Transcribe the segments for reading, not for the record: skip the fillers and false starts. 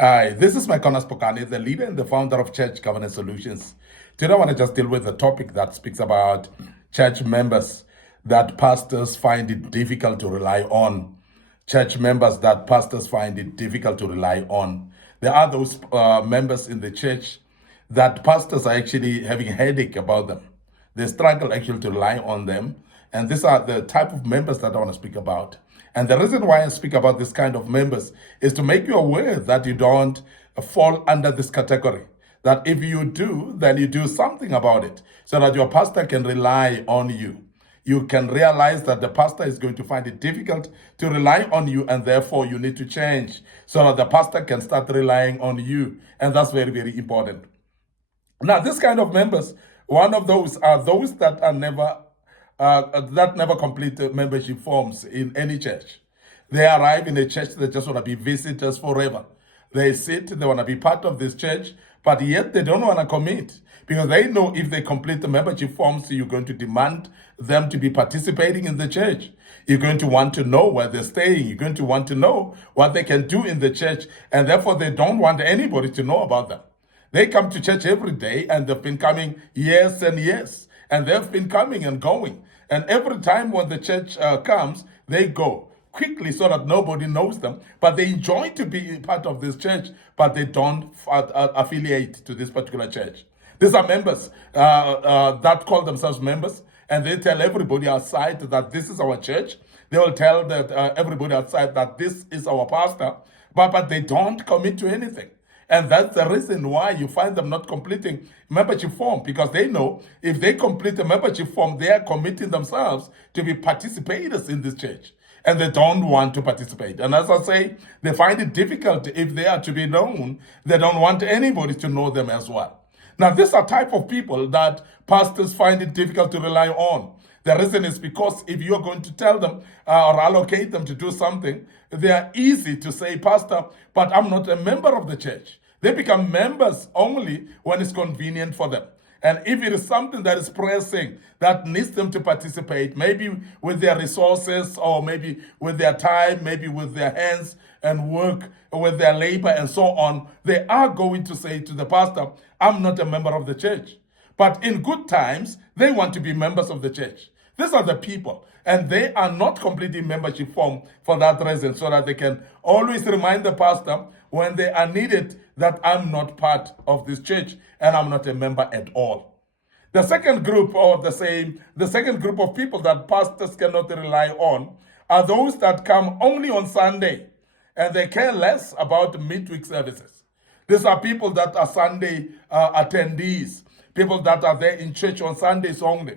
Hi, this is Micornus, Phokane, the leader and the founder of Church Governance Solutions. Today, I want to just deal with a topic that speaks about church members that pastors find it difficult to rely on. Church members that pastors find it difficult to rely on. There are those members in the church that pastors are actually having a headache about them. They struggle actually to rely on them. And these are the type of members that I want to speak about. And the reason why I speak about this kind of members is to make you aware that you don't fall under this category. That if you do, then you do something about it so that your pastor can rely on you. You can realize that the pastor is going to find it difficult to rely on you, and therefore you need to change so that the pastor can start relying on you. And that's very, very important. Now, this kind of members, one of those are those that are never complete membership forms in any church. They arrive in a church, they just want to be visitors forever. They sit, they want to be part of this church, but yet they don't want to commit because they know if they complete the membership forms, you're going to demand them to be participating in the church. You're going to want to know where they're staying. You're going to want to know what they can do in the church, and therefore they don't want anybody to know about them. They come to church every day, and they've been coming years and years, and they've been coming and going. And every time when the church comes, they go quickly so that nobody knows them. But they enjoy to be part of this church, but they don't affiliate to this particular church. These are members that call themselves members, and they tell everybody outside that this is our church. They will tell that everybody outside that this is our pastor, but they don't commit to anything. And that's the reason why you find them not completing membership form, because they know if they complete the membership form, they are committing themselves to be participators in this church. And they don't want to participate. And as I say, they find it difficult if they are to be known. They don't want anybody to know them as well. Now, these are type of people that pastors find it difficult to rely on. The reason is because if you're going to tell them or allocate them to do something, they are easy to say, Pastor, but I'm not a member of the church. They become members only when it's convenient for them. And if it is something that is pressing, that needs them to participate, maybe with their resources or maybe with their time, maybe with their hands and work, with their labor and so on, they are going to say to the pastor, I'm not a member of the church. But in good times, they want to be members of the church. These are the people, and they are not completing membership form for that reason, so that they can always remind the pastor when they are needed that I'm not part of this church and I'm not a member at all. The second group, the second group of people that pastors cannot rely on are those that come only on Sunday and they care less about midweek services. These are people that are Sunday attendees, people that are there in church on Sundays only.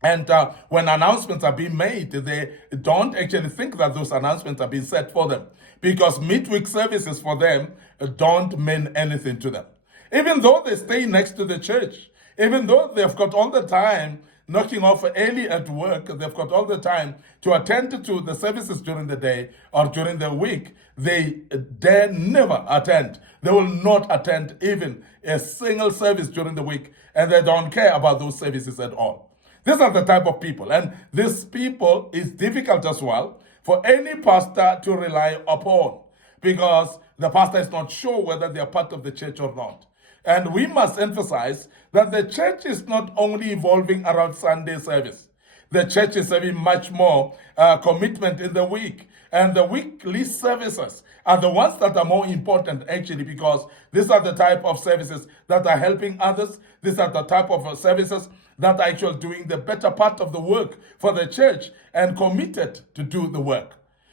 And when announcements are being made, they don't actually think that those announcements are being set for them, because midweek services for them don't mean anything to them. Even though they stay next to the church, even though they've got all the time knocking off early at work, they've got all the time to attend to the services during the day or during the week, they dare never attend. They will not attend even a single service during the week, and they don't care about those services at all. These are the type of people, and these people is difficult as well for any pastor to rely upon, because the pastor is not sure whether they are part of the church or not. And we must emphasize that the church is not only evolving around Sunday service. The church is having much more commitment in the week. And the weekly services are the ones that are more important, actually, because these are the type of services that are helping others. These are the type of services that are actually doing the better part of the work for the church and committed to do the work.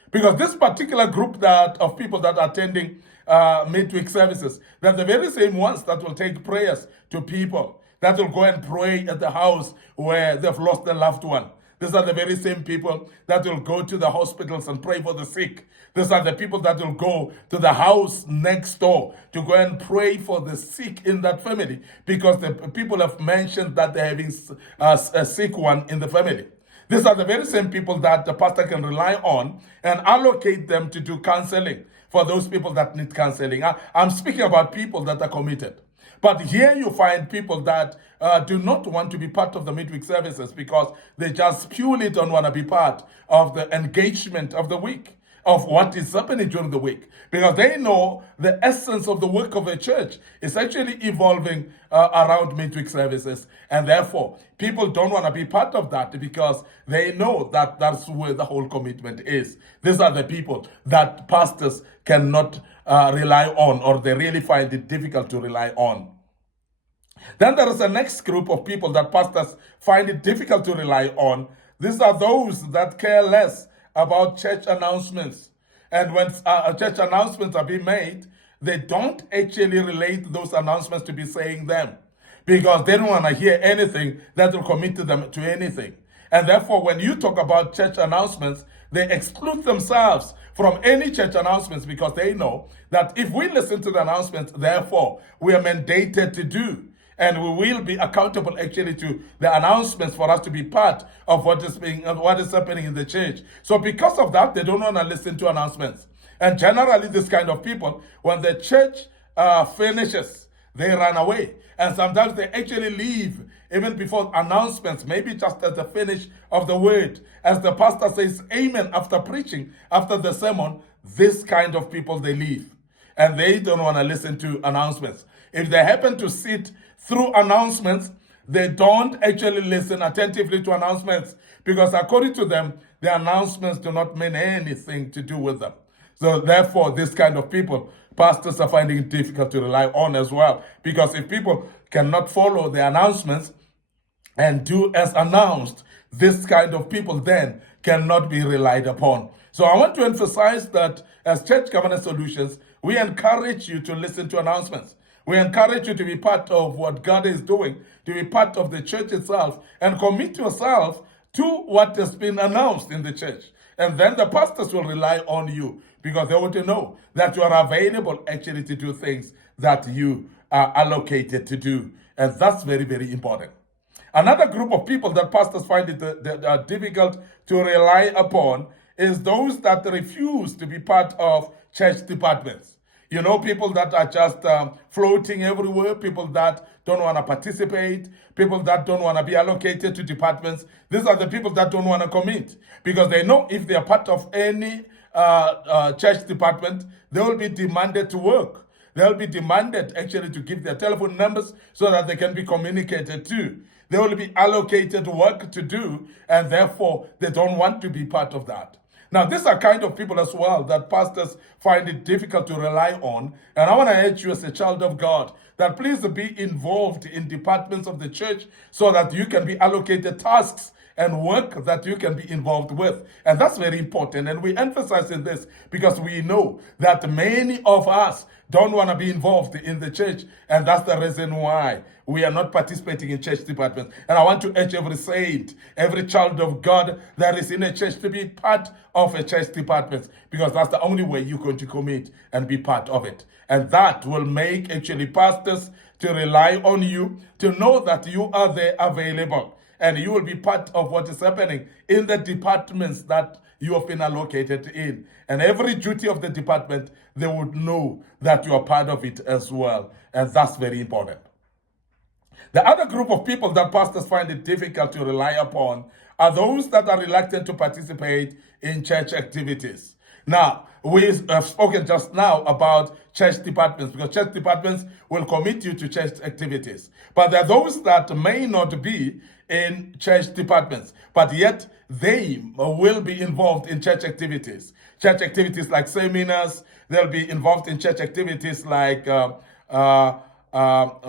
Because this particular group of people that are attending midweek services, they're the very same ones that will take prayers to people, that will go and pray at the house where they've lost a loved one. These are the very same people that will go to the hospitals and pray for the sick. These are the people that will go to the house next door to go and pray for the sick in that family, because the people have mentioned that they're having a sick one in the family. These are the very same people that the pastor can rely on and allocate them to do counseling for those people that need counseling. I'm speaking about people that are committed. But here you find people that do not want to be part of the midweek services because they just purely don't want to be part of the engagement of the week. of what is happening during the week, because they know the essence of the work of a church is actually evolving around midweek services, and therefore people don't want to be part of that because they know that that's where the whole commitment is. These are the people that pastors cannot rely on, or they really find it difficult to rely on. Then there is a next group of people that pastors find it difficult to rely on. These are those that care less about church announcements. And when church announcements are being made, they don't actually relate those announcements to be saying them, because they don't want to hear anything that will commit to them to anything. And therefore, when you talk about church announcements, they exclude themselves from any church announcements, because they know that if we listen to the announcements, therefore, we are mandated to do. And we will be accountable actually to the announcements for us to be part of what is happening in the church. So because of that, they don't want to listen to announcements. And generally, this kind of people, when the church finishes, they run away. And sometimes they actually leave even before announcements, maybe just at the finish of the word. As the pastor says amen after preaching, after the sermon, this kind of people, they leave. And they don't want to listen to announcements. If they happen to sit through announcements, they don't actually listen attentively to announcements, because according to them, the announcements do not mean anything to do with them. So therefore, this kind of people, pastors are finding it difficult to rely on as well, because if people cannot follow the announcements and do as announced, this kind of people then cannot be relied upon. So I want to emphasize that as Church Governance Solutions, we encourage you to listen to announcements. We encourage you to be part of what God is doing, to be part of the church itself, and commit yourself to what has been announced in the church. And then the pastors will rely on you, because they want to know that you are available actually to do things that you are allocated to do. And that's very, very important. Another group of people that pastors find it difficult to rely upon is those that refuse to be part of church departments. You know, people that are just floating everywhere, people that don't want to participate, people that don't want to be allocated to departments. These are the people that don't want to commit, because they know if they are part of any church department, they will be demanded to work. They'll be demanded actually to give their telephone numbers so that they can be communicated to. They will be allocated work to do, and therefore they don't want to be part of that. Now, these are kind of people as well that pastors find it difficult to rely on. And I want to urge you as a child of God that please be involved in departments of the church so that you can be allocated tasks and work that you can be involved with. And that's very important. And we emphasize in this because we know that many of us don't want to be involved in the church. And that's the reason why we are not participating in church departments. And I want to urge every saint, every child of God that is in a church to be part of a church department, because that's the only way you're going to commit and be part of it. And that will make actually pastors to rely on you, to know that you are there available. And you will be part of what is happening in the departments that you have been allocated in. And every duty of the department, they would know that you are part of it as well. And that's very important. The other group of people that pastors find it difficult to rely upon are those that are reluctant to participate in church activities. Now, we have spoken just now about church departments, because church departments will commit you to church activities. But there are those that may not be in church departments, but yet they will be involved in church activities. Church activities like seminars, they'll be involved in church activities like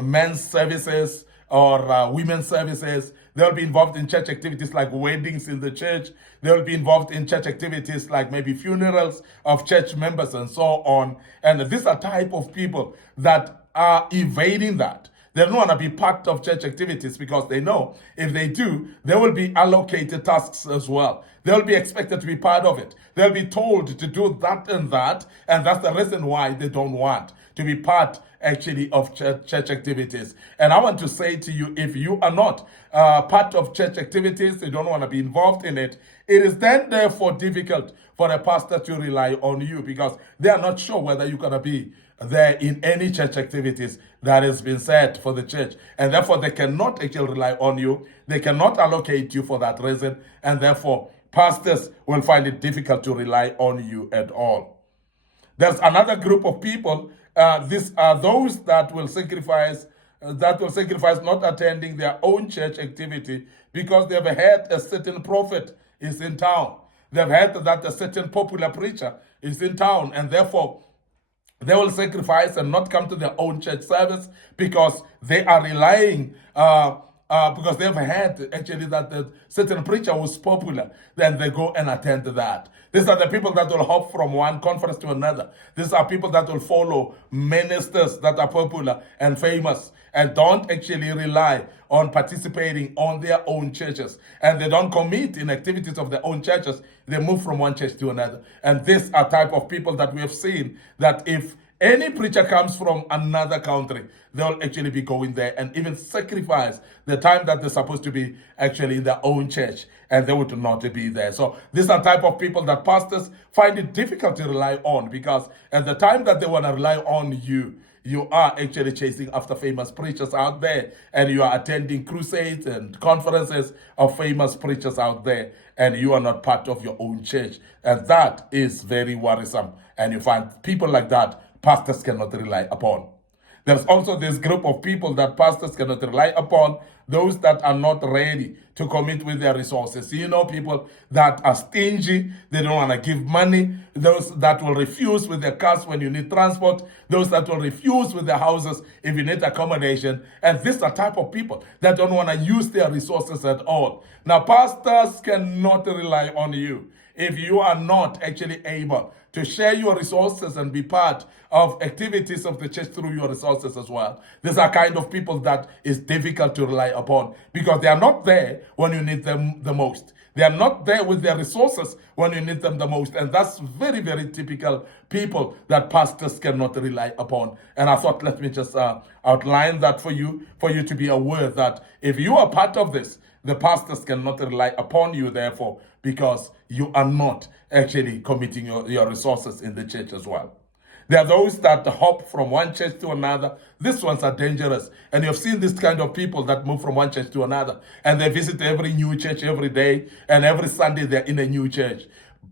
men's services or women's services. They'll be involved in church activities like weddings in the church. They'll be involved in church activities like maybe funerals of church members and so on. And these are type of people that are evading that. They don't want to be part of church activities because they know if they do, they will be allocated tasks as well. They'll be expected to be part of it. They'll be told to do that, and that's the reason why they don't want to be part actually of church activities. And I want to say to you, if you are not part of church activities, you don't want to be involved in it, it is then therefore difficult for a pastor to rely on you, because they are not sure whether you're going to be there in any church activities that has been set for the church. And therefore, they cannot actually rely on you. They cannot allocate you for that reason. And therefore, pastors will find it difficult to rely on you at all. There's another group of people. These are those that will sacrifice not attending their own church activity because they've heard a certain prophet is in town. They've heard that a certain popular preacher is in town, and therefore they will sacrifice and not come to their own church service because they are relying, because they've heard actually that the certain preacher was popular. Then they go and attend that. These are the people that will hop from one conference to another. These are people that will follow ministers that are popular and famous and don't actually rely on participating on their own churches. And they don't commit in activities of their own churches. They move from one church to another. And these are type of people that we have seen that if any preacher comes from another country, they'll actually be going there and even sacrifice the time that they're supposed to be actually in their own church, and they would not be there. So these are type of people that pastors find it difficult to rely on, because at the time that they want to rely on you, you are actually chasing after famous preachers out there, and you are attending crusades and conferences of famous preachers out there, and you are not part of your own church. And that is very worrisome. And you find people like that pastors cannot rely upon. There's also this group of people that pastors cannot rely upon, those that are not ready to commit with their resources. You know, people that are stingy, they don't want to give money, those that will refuse with their cars when you need transport, those that will refuse with their houses if you need accommodation. And these are type of people that don't want to use their resources at all. Now, pastors cannot rely on you if you are not actually able to share your resources and be part of activities of the church through your resources as well. These are kind of people that is difficult to rely upon because they are not there when you need them the most. They are not there with their resources when you need them the most. And that's very, very typical people that pastors cannot rely upon. And I thought, let me just outline that for you to be aware that if you are part of this, the pastors cannot rely upon you, therefore, because you are not actually committing your resources in the church as well. There are those that hop from one church to another. These ones are dangerous. And you've seen this kind of people that move from one church to another. And they visit every new church every day. And every Sunday they're in a new church.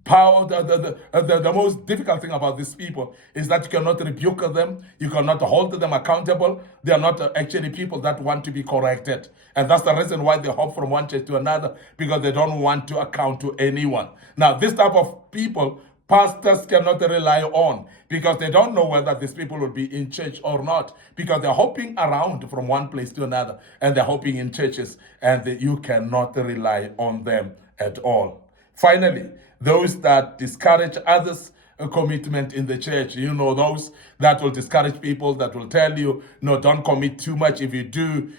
The most difficult thing about these people is that you cannot rebuke them. You cannot hold them accountable. They are not actually people that want to be corrected. And that's the reason why they hop from one church to another, because they don't want to account to anyone. Now, this type of people, pastors cannot rely on because they don't know whether these people will be in church or not, because they're hopping around from one place to another and they're hopping in churches, and you cannot rely on them at all. Finally, those that discourage others' commitment in the church. You know, those that will discourage people, that will tell you, no, don't commit too much. If you do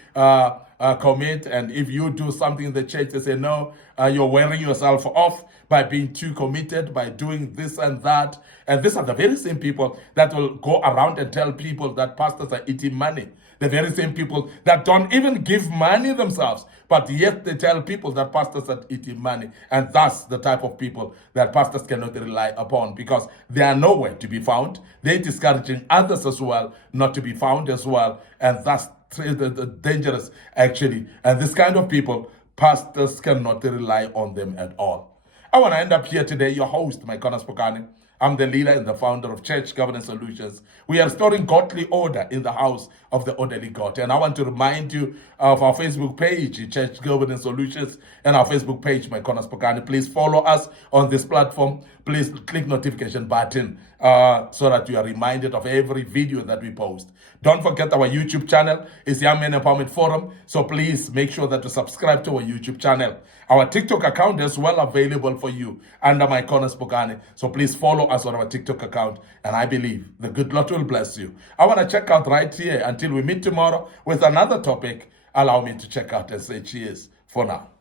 commit, and if you do something in the church, they say, no, you're wearing yourself off by being too committed, by doing this and that. And these are the very same people that will go around and tell people that pastors are eating money. The very same people that don't even give money themselves, but yet they tell people that pastors are eating money. And that's the type of people that pastors cannot rely upon, because they are nowhere to be found. They're discouraging others as well, not to be found as well. And that's the dangerous, actually. And this kind of people, pastors cannot rely on them at all. I want to end up here today, your host, Micornus Phokane. I'm the leader and the founder of Church Governance Solutions. We are restoring godly order in the house of the orderly God. And I want to remind you of our Facebook page, Church Governance Solutions, and our Facebook page, Micornus Phokane. Please follow us on this platform. Please click notification button so that you are reminded of every video that we post. Don't forget our YouTube channel is Young Men Empowerment Forum. So please make sure that you subscribe to our YouTube channel. Our TikTok account is well available for you under Micornus Phokane. So please follow us on our TikTok account, and I believe the good Lord will bless you. I want to check out right here until we meet tomorrow with another topic. Allow me to check out and say cheers for now.